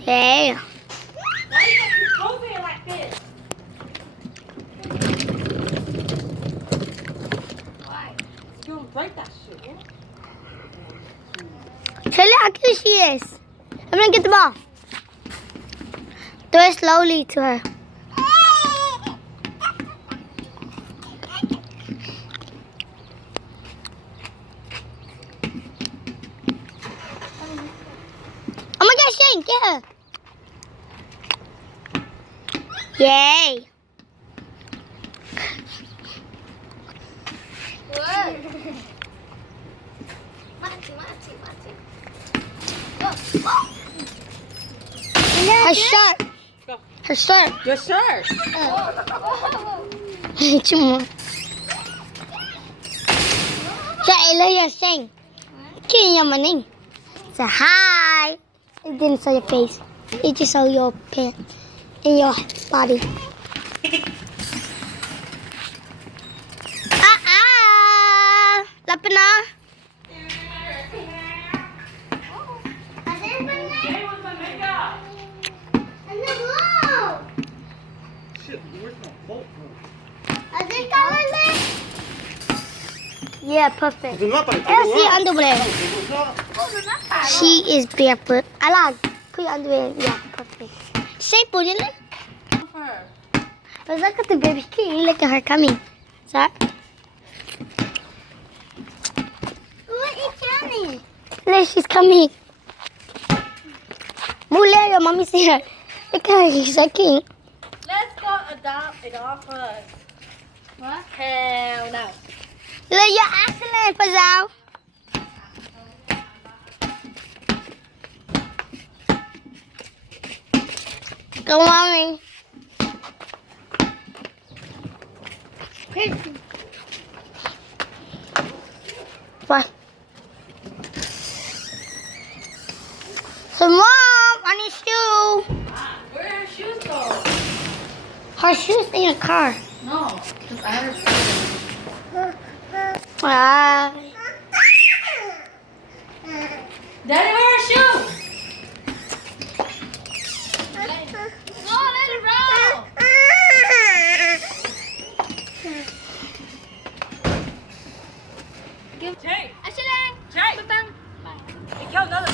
Okay. Why you gonna keep closing it like this? Why? You're gonna break that shit. Tell her how cute she is. I'm gonna get the ball. Throw it slowly to her. Oh my gosh, Shane, get her. Yay. Her shirt. Go. Her shirt. Your shirt. Cuma. Chạy lên your Shane. Chị nhà mình đi. Say hi. It didn't show your face. It just saw your pants and your body. Lapin na. Hey, what's my makeup? Shit, where's my bolt? Yeah, perfect. See underwear. She is barefoot. I like put your underwear. Yeah, perfect. Shape, didn't it? But look at the baby kid. Look at her coming. Sorry. What is coming? Look, she's coming. Mule, your mommy see her. Look at her. She's shaking. Let's go adopt a dog first. What? Hell no. Look, you're excellent, Fazal. Go, mommy. What? So, Mom, I need shoes. Where are her shoes go? Her shoes in your car. No, because I heard. Daddy, where are her shoes? No, let it roll. Jay. Jay. Take another